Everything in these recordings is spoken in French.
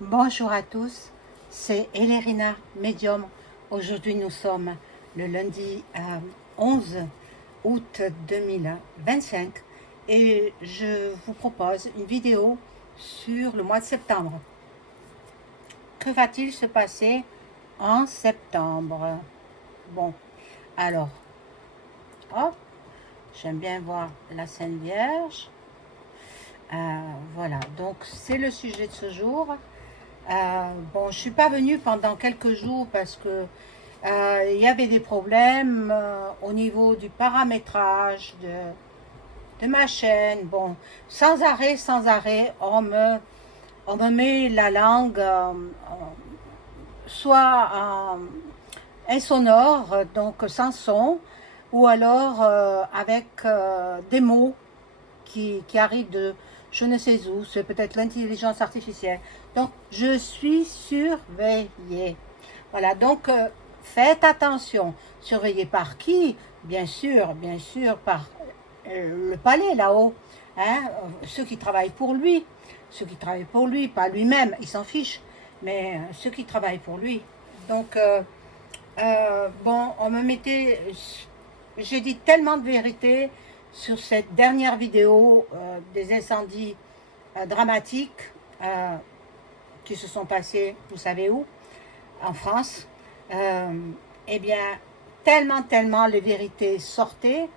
Bonjour à tous, c'est Elérina, médium. Aujourd'hui nous sommes le lundi 11 août 2025 et je vous propose une vidéo sur le mois de septembre. Que va-t-il se passer en septembre? Bon, alors, hop, j'aime bien voir la Sainte Vierge. Voilà, donc c'est le sujet de ce jour. Bon, je ne suis pas venue pendant quelques jours parce que il y avait des problèmes au niveau du paramétrage de ma chaîne. Bon, sans arrêt, on me met la langue soit insonore, donc sans son, ou alors avec des mots qui arrivent de je ne sais où, c'est peut-être l'intelligence artificielle. Donc, je suis surveillée. Voilà, donc faites attention. Surveillée par qui? Bien sûr, par le palais là-haut. Hein, ceux qui travaillent pour lui. Ceux qui travaillent pour lui, pas lui-même, il s'en fiche. Mais ceux qui travaillent pour lui. Donc, bon, on me mettait... J'ai dit tellement de vérité sur cette dernière vidéo des incendies dramatiques qui se sont passés, vous savez où, en France. Eh bien, tellement les vérités sortaient.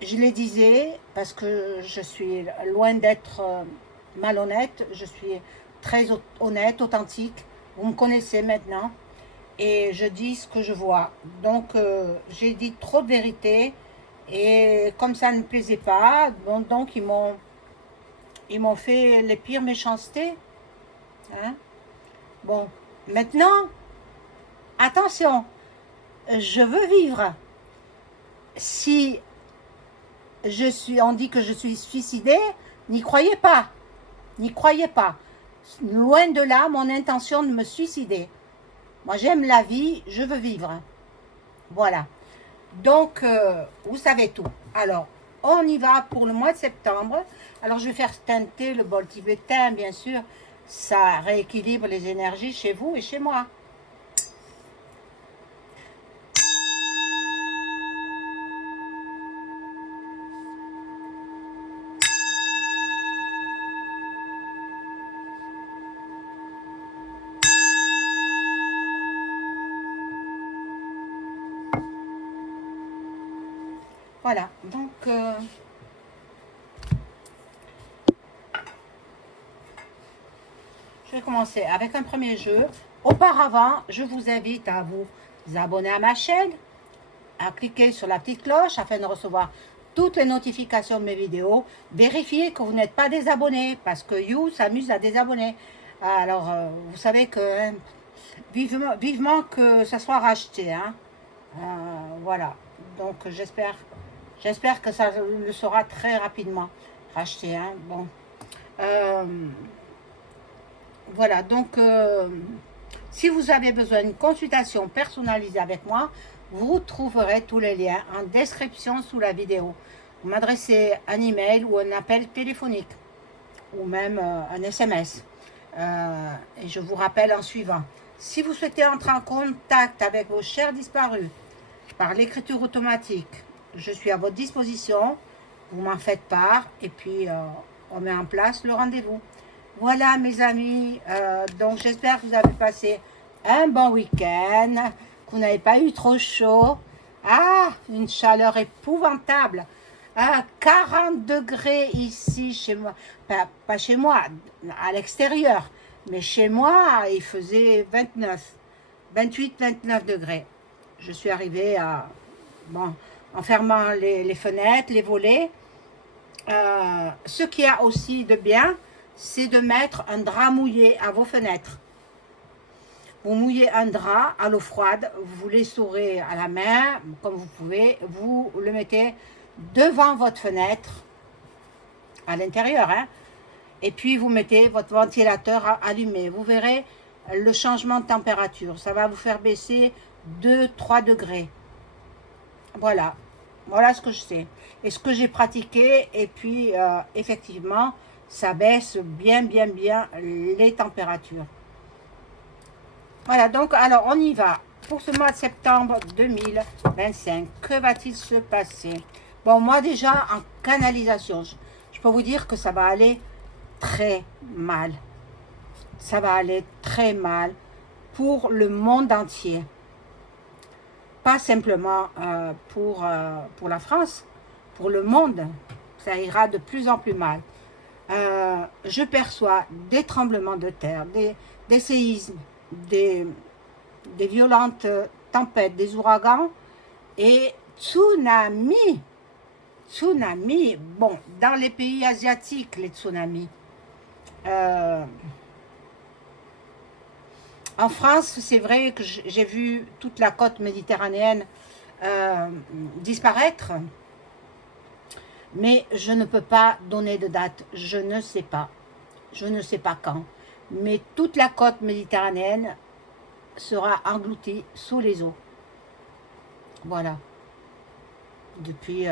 Je les disais parce que je suis loin d'être malhonnête. Je suis très honnête, authentique. Vous me connaissez maintenant. Et je dis ce que je vois. Donc, j'ai dit trop de vérité. Et comme ça ne plaisait pas, donc ils m'ont fait les pires méchancetés. Hein? Bon, maintenant, attention, je veux vivre. Si on dit que je suis suicidée, n'y croyez pas. N'y croyez pas. Loin de là, mon intention de me suicider. Moi, j'aime la vie, je veux vivre. Voilà. Donc, vous savez tout. Alors, on y va pour le mois de septembre. Alors, je vais faire teinter le bol tibétain, bien sûr. Ça rééquilibre les énergies chez vous et chez moi. Voilà. Donc, je vais commencer avec un premier jeu. Auparavant, je vous invite à vous abonner à ma chaîne, à cliquer sur la petite cloche afin de recevoir toutes les notifications de mes vidéos. Vérifiez que vous n'êtes pas désabonné parce que You s'amuse à désabonner. Alors, vous savez que hein, vivement que ça soit racheté. Hein. Voilà. Donc, j'espère que ça le sera très rapidement racheté. Hein. Bon. Voilà. Donc, si vous avez besoin d'une consultation personnalisée avec moi, vous trouverez tous les liens en description sous la vidéo. Vous m'adressez un email ou un appel téléphonique ou même un SMS. Et je vous rappelle en suivant. Si vous souhaitez entrer en contact avec vos chers disparus par l'écriture automatique, je suis à votre disposition. Vous m'en faites part et puis on met en place le rendez-vous. Voilà mes amis, donc j'espère que vous avez passé un bon week-end, que vous n'avez pas eu trop chaud. Ah, une chaleur épouvantable. Ah, 40 degrés ici chez moi. Pas chez moi, à l'extérieur. Mais chez moi, il faisait 28, 29 degrés. Je suis arrivée bon, en fermant les fenêtres, les volets. Ce qu'il y a aussi de bien, c'est de mettre un drap mouillé à vos fenêtres. Vous mouillez un drap à l'eau froide, vous l'essorez à la main, comme vous pouvez, vous le mettez devant votre fenêtre, à l'intérieur, hein, et puis vous mettez votre ventilateur allumé. Vous verrez le changement de température, ça va vous faire baisser 2-3 degrés. Voilà ce que je sais et ce que j'ai pratiqué, et puis effectivement, ça baisse bien les températures. Voilà, donc alors on y va. Pour ce mois de septembre 2025, que va-t-il se passer? Bon, moi déjà en canalisation, je peux vous dire que ça va aller très mal. Ça va aller très mal pour le monde entier. Pas simplement pour la France, pour le monde. Ça ira de plus en plus mal. Je perçois des tremblements de terre, des séismes, des violentes tempêtes, des ouragans et tsunamis. Tsunamis, bon, dans les pays asiatiques, les tsunamis. En France, c'est vrai que j'ai vu toute la côte méditerranéenne disparaître, mais je ne peux pas donner de date, je ne sais pas quand, mais toute la côte méditerranéenne sera engloutie sous les eaux. Voilà. Depuis,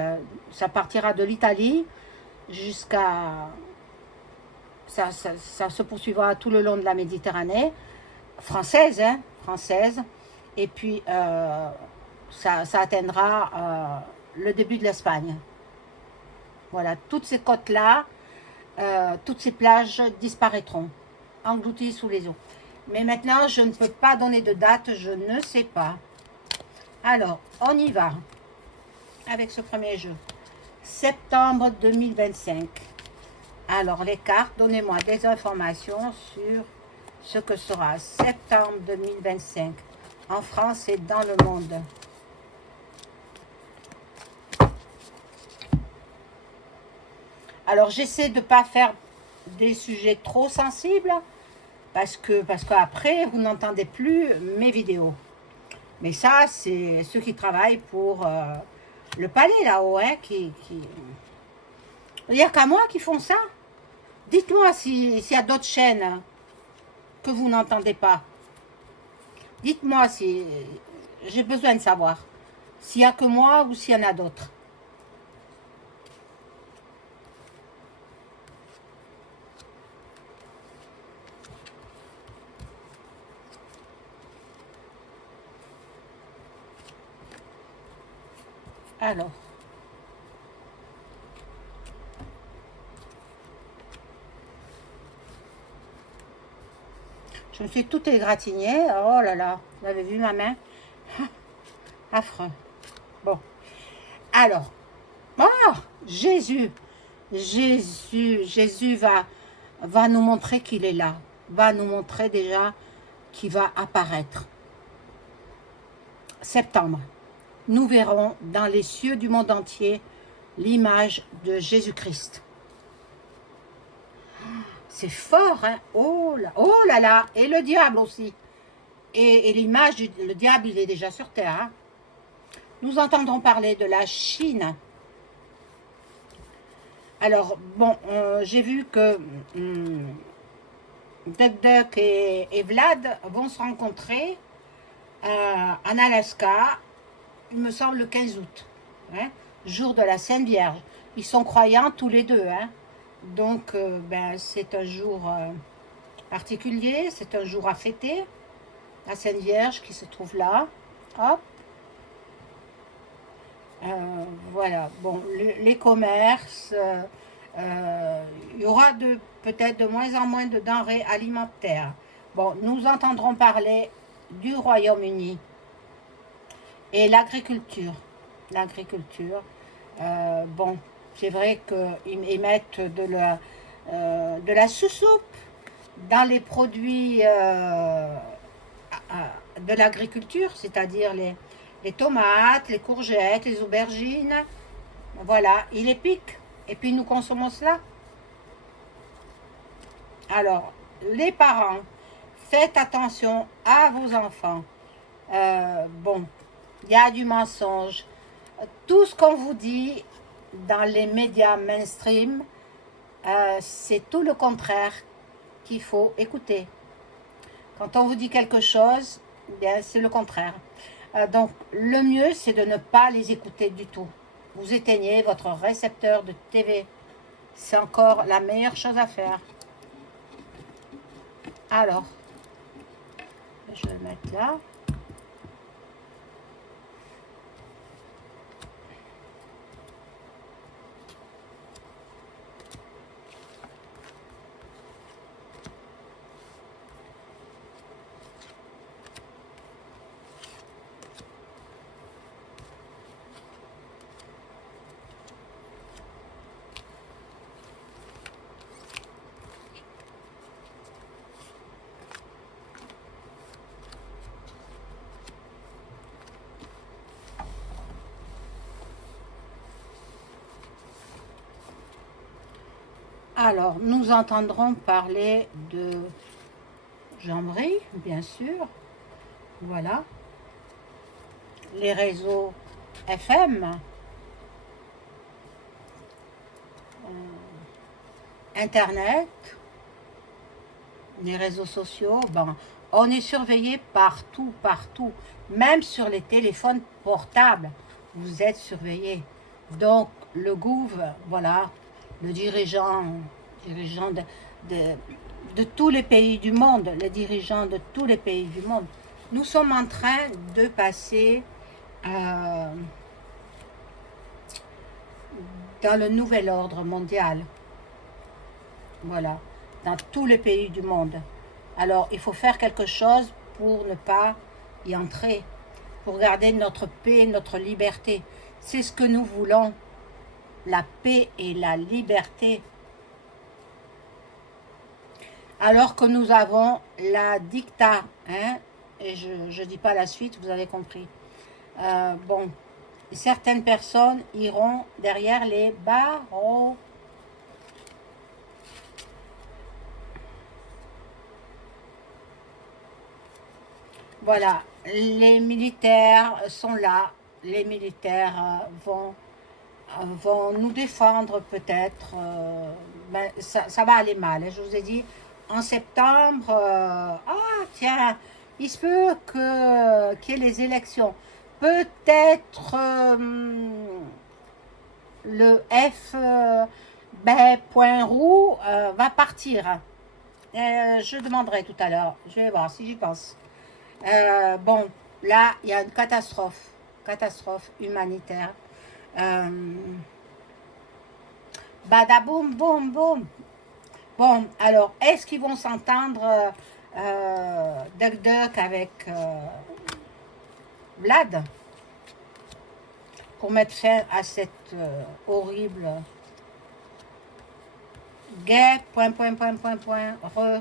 ça partira de l'Italie jusqu'à... Ça se poursuivra tout le long de la Méditerranée, française, hein, française, et puis ça atteindra le début de l'Espagne. Voilà, toutes ces côtes-là, toutes ces plages disparaîtront, englouties sous les eaux. Mais maintenant, je ne peux pas donner de date, je ne sais pas. Alors, on y va avec ce premier jeu. Septembre 2025. Alors, les cartes, donnez-moi des informations sur ce que sera septembre 2025 en France et dans le monde. Alors, j'essaie de ne pas faire des sujets trop sensibles parce qu'après, vous n'entendez plus mes vidéos. Mais ça, c'est ceux qui travaillent pour le palais là-haut, hein, il n'y a qu'à moi qui font ça. Dites-moi s'il y a d'autres chaînes que vous n'entendez pas. Dites-moi si j'ai besoin de savoir s'il n'y a que moi ou s'il y en a d'autres. Alors. Je me suis tout égratignée. Oh là là, vous avez vu ma main? Affreux. Bon. Alors. Oh, Jésus. Jésus va nous montrer qu'il est là. Va nous montrer déjà qu'il va apparaître. Septembre. Nous verrons dans les cieux du monde entier l'image de Jésus-Christ. C'est fort, hein? Oh là là, et le diable aussi. Et l'image, le diable, il est déjà sur terre. Hein? Nous entendrons parler de la Chine. Alors, bon, j'ai vu que Duck et Vlad vont se rencontrer en Alaska, il me semble le 15 août, hein, jour de la Sainte Vierge. Ils sont croyants tous les deux, hein. Donc ben, c'est un jour particulier, c'est un jour à fêter, la Sainte Vierge qui se trouve là. Hop. Voilà, bon, les commerces, il y aura peut-être de moins en moins de denrées alimentaires. Bon, nous entendrons parler du Royaume-Uni et l'agriculture. L'agriculture, bon, c'est vrai qu'ils mettent de la sous-soupe dans les produits de l'agriculture, c'est-à-dire les tomates, les courgettes, les aubergines. Voilà, il les pique. Et puis nous consommons cela. Alors, les parents, faites attention à vos enfants. Bon, il y a du mensonge. Tout ce qu'on vous dit dans les médias mainstream, c'est tout le contraire qu'il faut écouter. Quand on vous dit quelque chose, bien c'est le contraire. Donc, le mieux, c'est de ne pas les écouter du tout. Vous éteignez votre récepteur de TV. c'est encore la meilleure chose à faire. Alors, je vais le mettre là. Alors, nous entendrons parler de Jean-Marie, bien sûr. Voilà. Les réseaux FM, Internet, les réseaux sociaux. Bon, on est surveillé partout, partout. Même sur les téléphones portables, vous êtes surveillé. Donc, le gouv, voilà, le dirigeant de, de tous les pays du monde, les dirigeants de tous les pays du monde, nous sommes en train de passer dans le nouvel ordre mondial. Voilà, dans tous les pays du monde. Alors, il faut faire quelque chose pour ne pas y entrer, pour garder notre paix, notre liberté. C'est ce que nous voulons, la paix et la liberté. Alors que nous avons la dicta, hein, et je ne dis pas la suite, vous avez compris. Bon, certaines personnes iront derrière les barreaux. Voilà, les militaires sont là. Les militaires vont nous défendre peut-être. Ben, ça va aller mal. Je vous ai dit, en septembre, ah tiens, il se peut qu'il y ait les élections. Peut-être le F ben, point roux va partir. Je demanderai tout à l'heure. Je vais voir si j'y pense. Bon, là, il y a une catastrophe humanitaire. Badaboum, boum, boum. Bon, alors, est-ce qu'ils vont s'entendre Duck Duck avec Vlad pour mettre fin à cette horrible guerre, re.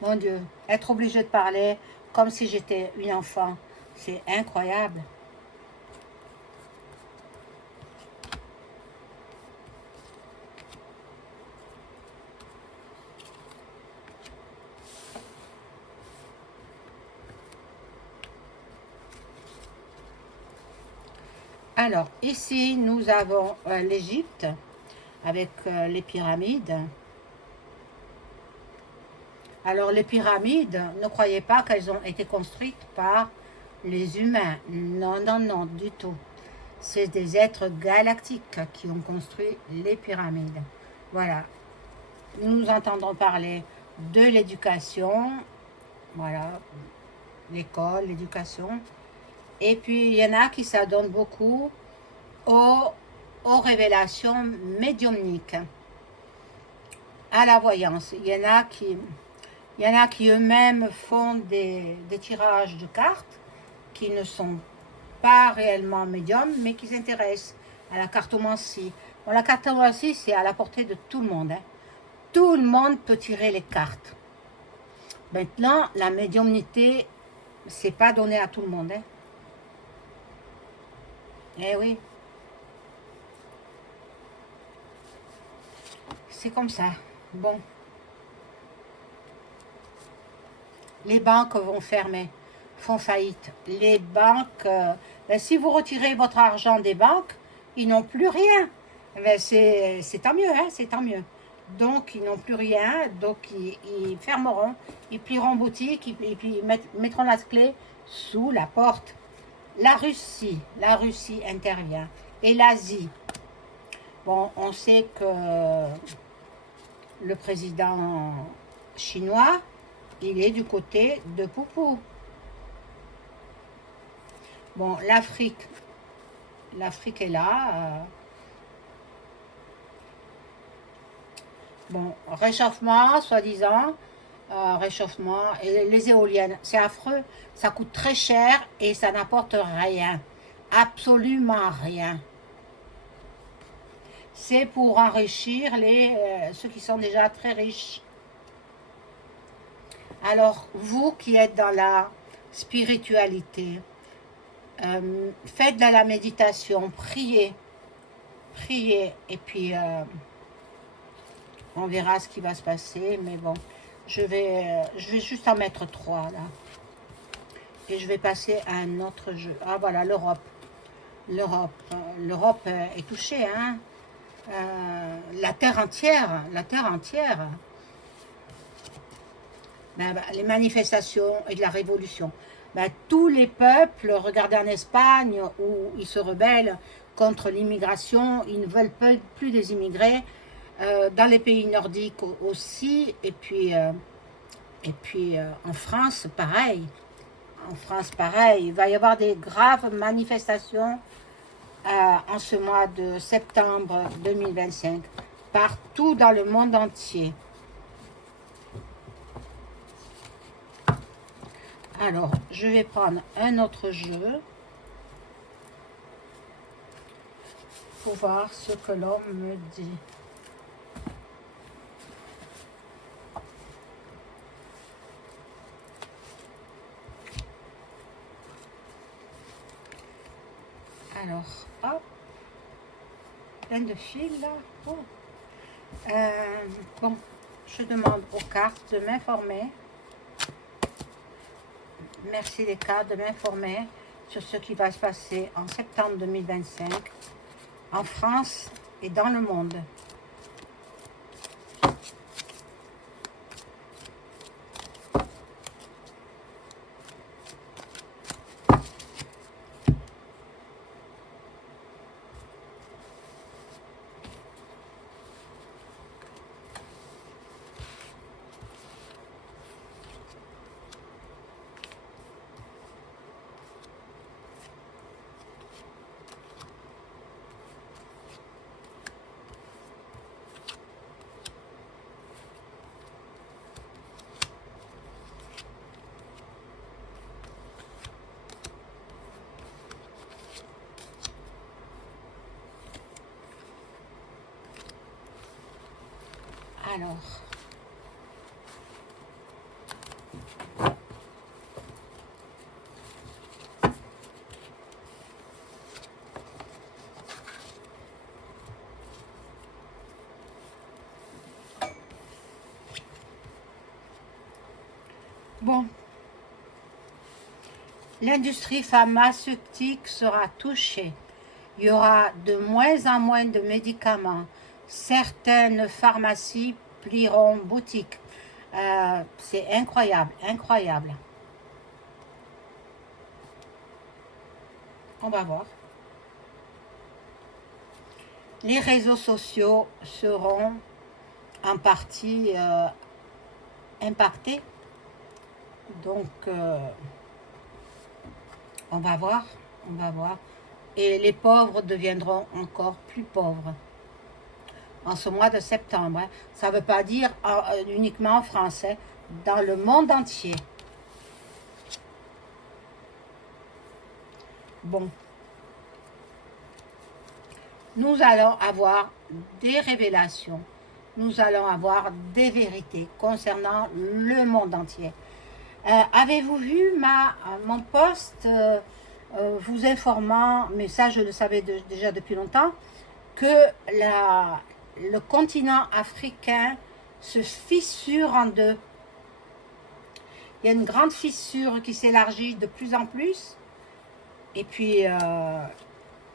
Mon Dieu, être obligé de parler comme si j'étais une enfant, c'est incroyable. Alors, ici, nous avons l'Égypte avec les pyramides. Alors, les pyramides, ne croyez pas qu'elles ont été construites par les humains. Non, non, non, du tout. C'est des êtres galactiques qui ont construit les pyramides. Voilà. Nous entendons parler de l'éducation. Voilà. L'école, l'éducation. Et puis, il y en a qui s'adonnent beaucoup aux révélations médiumniques, à la voyance. Il y en a qui eux-mêmes font des tirages de cartes qui ne sont pas réellement médiums, mais qui s'intéressent à la cartomancie. Bon, la cartomancie, c'est à la portée de tout le monde. Hein. Tout le monde peut tirer les cartes. Maintenant, la médiumnité, c'est pas donné à tout le monde. Hein. Eh oui. C'est comme ça. Bon. Les banques vont fermer, font faillite. Les banques, ben, si vous retirez votre argent des banques, ils n'ont plus rien. Ben, c'est tant mieux, hein, c'est tant mieux. Donc, ils n'ont plus rien, donc ils fermeront, ils plieront boutique, et puis mettront la clé sous la porte. La Russie intervient. Et l'Asie. Bon, on sait que le président chinois, il est du côté de Poupou. Bon, l'Afrique est là. Bon, réchauffement, soi-disant, réchauffement, et les éoliennes, c'est affreux, ça coûte très cher et ça n'apporte rien, absolument rien. C'est pour enrichir ceux qui sont déjà très riches. Alors, vous qui êtes dans la spiritualité, faites de la méditation, priez, et puis on verra ce qui va se passer, mais bon, je vais juste en mettre 3 là. Et je vais passer à un autre jeu. Ah voilà, l'Europe. L'Europe est touchée, hein. La terre entière. Les manifestations et de la révolution. Tous les peuples, regardez en Espagne, où ils se rebellent contre l'immigration, ils ne veulent plus des immigrés, dans les pays nordiques aussi, et puis en France, pareil. Il va y avoir des graves manifestations en ce mois de septembre 2025, partout dans le monde entier. Alors, je vais prendre un autre jeu pour voir ce que l'homme me dit. Alors, hop, plein de fils là. Oh. Bon, je demande aux cartes de m'informer. Merci les cartes de m'informer sur ce qui va se passer en septembre 2025 en France et dans le monde. Alors, bon, l'industrie pharmaceutique sera touchée. Il y aura de moins en moins de médicaments. Certaines pharmacies plieront boutique. C'est incroyable. On va voir. Les réseaux sociaux seront en partie impactés. Donc, on va voir. Et les pauvres deviendront encore plus pauvres en ce mois de septembre. Ça ne veut pas dire uniquement en France, dans le monde entier. Bon. Nous allons avoir des révélations. Nous allons avoir des vérités concernant le monde entier. Avez-vous vu mon post vous informant, mais ça je le savais déjà depuis longtemps, que le continent africain se fissure en deux. Il y a une grande fissure qui s'élargit de plus en plus, et puis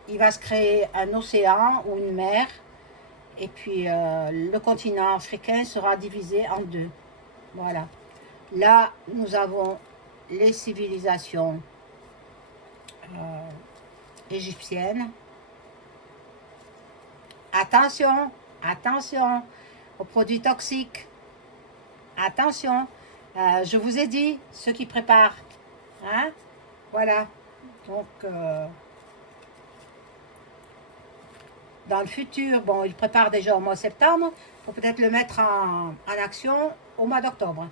il va se créer un océan ou une mer, et puis le continent africain sera divisé en deux. Voilà. Là, nous avons les civilisations égyptiennes, Attention, attention aux produits toxiques. Attention, je vous ai dit, ceux qui préparent. Hein? Voilà. Donc, dans le futur, bon, ils préparent déjà au mois de septembre, il faut peut-être le mettre en action au mois d'octobre.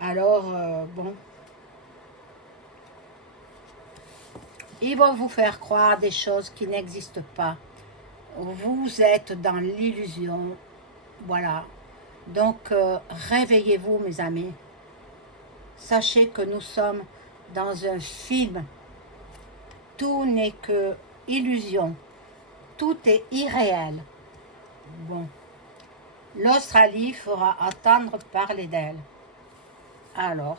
Alors, bon, ils vont vous faire croire des choses qui n'existent pas. Vous êtes dans l'illusion. Voilà. Donc, réveillez-vous, mes amis. Sachez que nous sommes dans un film. Tout n'est que illusion. Tout est irréel. Bon. L'Australie fera entendre parler d'elle. Alors,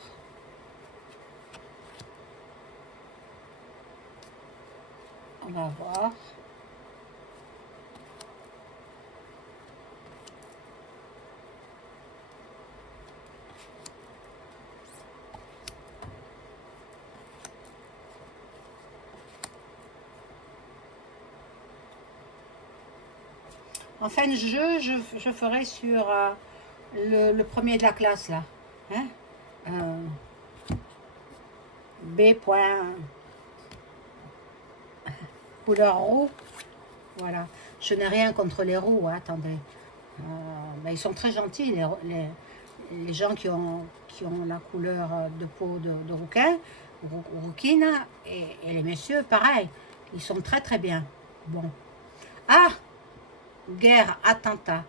on va voir. En fin de jeu, je ferai sur le premier de la classe, là. Hein? B. Couleur roux. Voilà. Je n'ai rien contre les roux, hein, attendez. Mais ils sont très gentils, les gens qui ont la couleur de peau de rouquin, rouquine, et les messieurs, pareil. Ils sont très très bien. Bon. Ah! Guerre, attentat.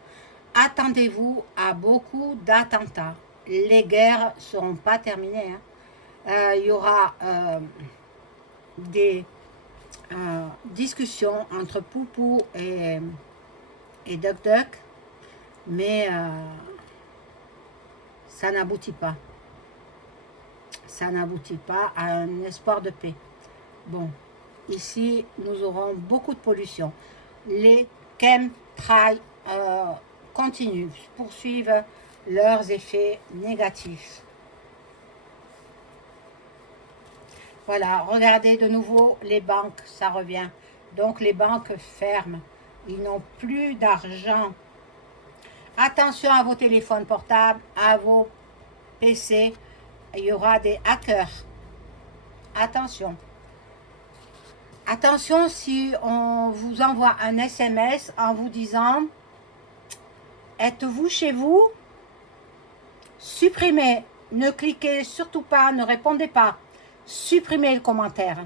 Attendez-vous à beaucoup d'attentats. Les guerres ne seront pas terminées. Hein. Il y aura des discussions entre Poupou et Duck Duck, mais ça n'aboutit pas. Ça n'aboutit pas à un espoir de paix. Bon, ici, nous aurons beaucoup de pollution. Les chemtrails continuent, poursuivent leurs effets négatifs. Voilà, regardez de nouveau les banques, ça revient. Donc les banques ferment, ils n'ont plus d'argent. Attention à vos téléphones portables, à vos PC, il y aura des hackers. Attention. Attention si on vous envoie un SMS en vous disant « Êtes-vous chez vous ?» Supprimez, ne cliquez surtout pas, ne répondez pas. Supprimez le commentaire.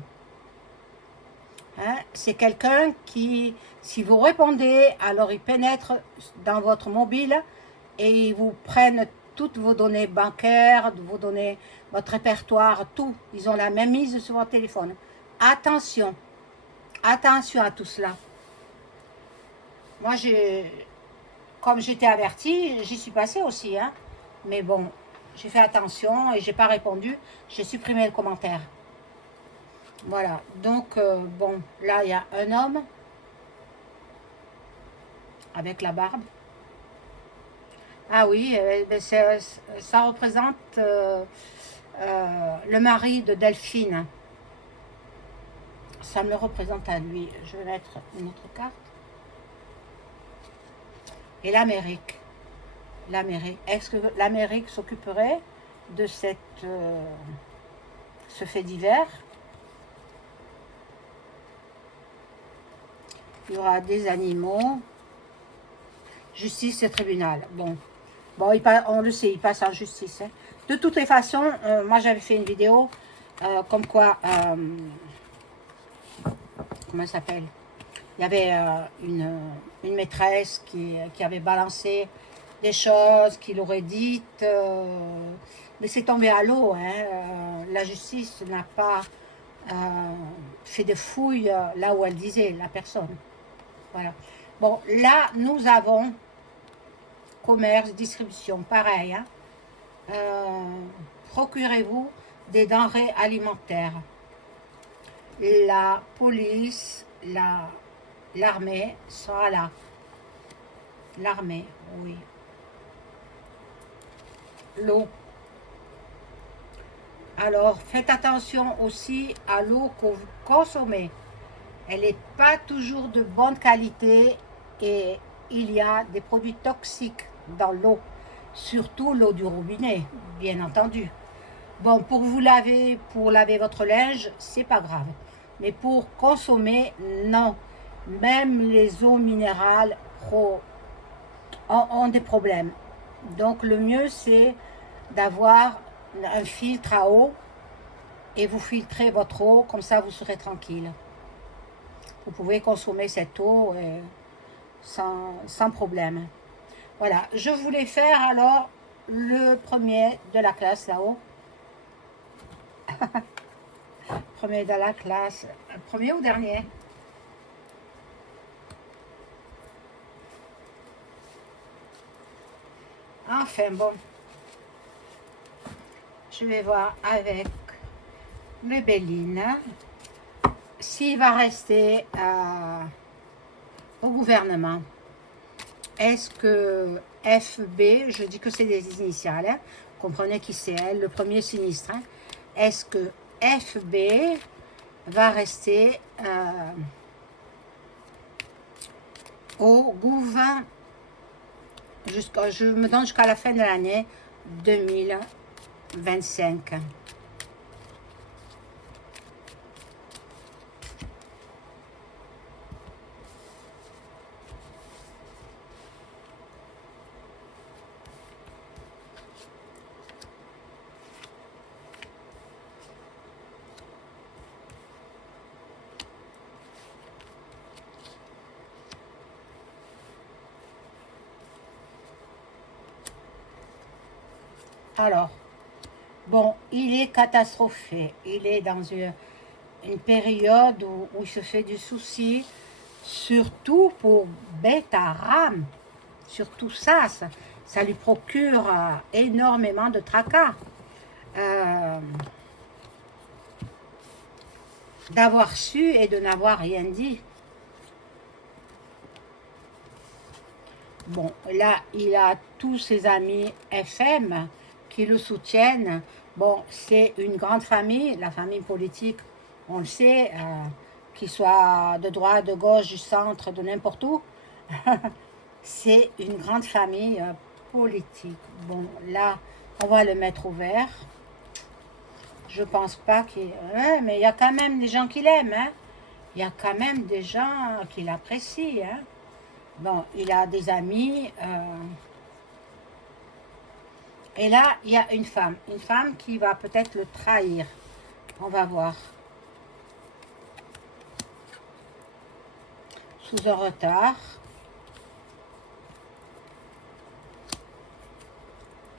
Hein? C'est quelqu'un qui, si vous répondez, alors il pénètre dans votre mobile et ils vous prennent toutes vos données bancaires, vos données, votre répertoire, tout. Ils ont la même mise sur votre téléphone. Attention. Attention à tout cela. Moi, comme j'étais avertie, j'y suis passée aussi. Hein? Mais bon, j'ai fait attention et j'ai pas répondu. J'ai supprimé le commentaire. Voilà. Donc, bon, là, il y a un homme avec la barbe. Ah oui, ben ça représente le mari de Delphine. Ça me le représente à lui. Je vais mettre une autre carte. Et l'Amérique. L'Amérique. Est-ce que l'Amérique s'occuperait de ce fait divers? Il y aura des animaux. Justice et tribunal. Bon, on le sait, il passe en justice. Hein. De toutes les façons, moi j'avais fait une vidéo comme quoi... comment ça s'appelle? Il y avait une maîtresse qui avait balancé des choses qu'il aurait dites, mais c'est tombé à l'eau. Hein. La justice n'a pas fait de fouilles là où elle disait, la personne. Voilà. Bon, là, nous avons commerce, distribution, pareil. Hein. Procurez-vous des denrées alimentaires. La police, l'armée sera là. L'armée, oui. L'eau. Alors, faites attention aussi à l'eau que vous consommez. Elle n'est pas toujours de bonne qualité et il y a des produits toxiques dans l'eau, surtout l'eau du robinet, bien entendu. Bon, pour laver votre linge, c'est pas grave. Mais pour consommer, non. Même les eaux minérales ont des problèmes. Donc le mieux, c'est d'avoir un filtre à eau et vous filtrez votre eau, comme ça vous serez tranquille. Vous pouvez consommer cette eau sans problème. Voilà, je voulais faire alors le premier de la classe là-haut. Premier de la classe. Premier ou dernier? Enfin bon. Je vais voir avec le Béline s'il va rester au gouvernement. Est-ce que FB, je dis que c'est des initiales, hein, comprenez qui c'est elle, le premier sinistre, hein. Est-ce que FB va rester au gouvernement, je me donne jusqu'à la fin de l'année 2025. Alors, bon, il est catastrophé. Il est dans une période où il se fait du souci, surtout pour Beth Haram. Surtout ça lui procure énormément de tracas. D'avoir su et de n'avoir rien dit. Bon, là, il a tous ses amis FM qui le soutiennent. Bon, c'est une grande famille, la famille politique, on le sait, qu'il soit de droite, de gauche, du centre, de n'importe où. C'est une grande famille politique. Bon, là, on va le mettre au vert. Je pense pas qu'il... Ouais, mais il y a quand même des gens qui l'aiment, hein. Il y a quand même des gens qui l'apprécient, hein. Bon, il a des amis. Et là, il y a une femme qui va peut-être le trahir. On va voir. Sous un retard.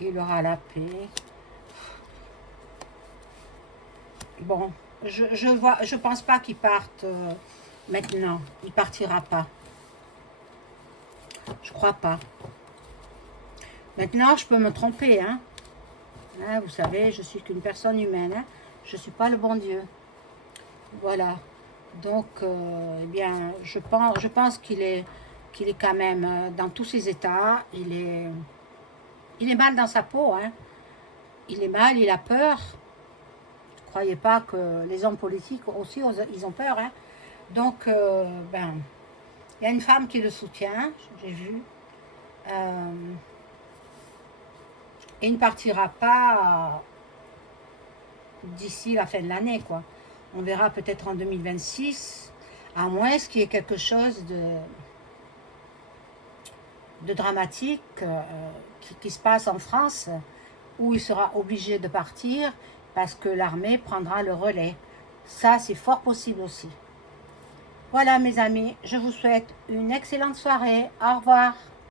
Il aura la paix. Bon, je pense pas qu'il parte maintenant. Il partira pas. Je crois pas. Maintenant, je peux me tromper, hein. Hein, vous savez, je suis qu'une personne humaine, hein. Je suis pas le bon Dieu. Voilà. Donc, eh bien, je pense qu'il est quand même dans tous ses états. Il est mal dans sa peau, hein. Il est mal, il a peur. Ne croyez pas que les hommes politiques aussi, ils ont peur, hein. Donc, ben, il y a une femme qui le soutient, j'ai vu. Et il ne partira pas d'ici la fin de l'année, quoi. On verra peut-être en 2026, à moins qu'il y ait quelque chose de dramatique qui se passe en France, où il sera obligé de partir parce que l'armée prendra le relais. Ça, c'est fort possible aussi. Voilà mes amis, je vous souhaite une excellente soirée. Au revoir.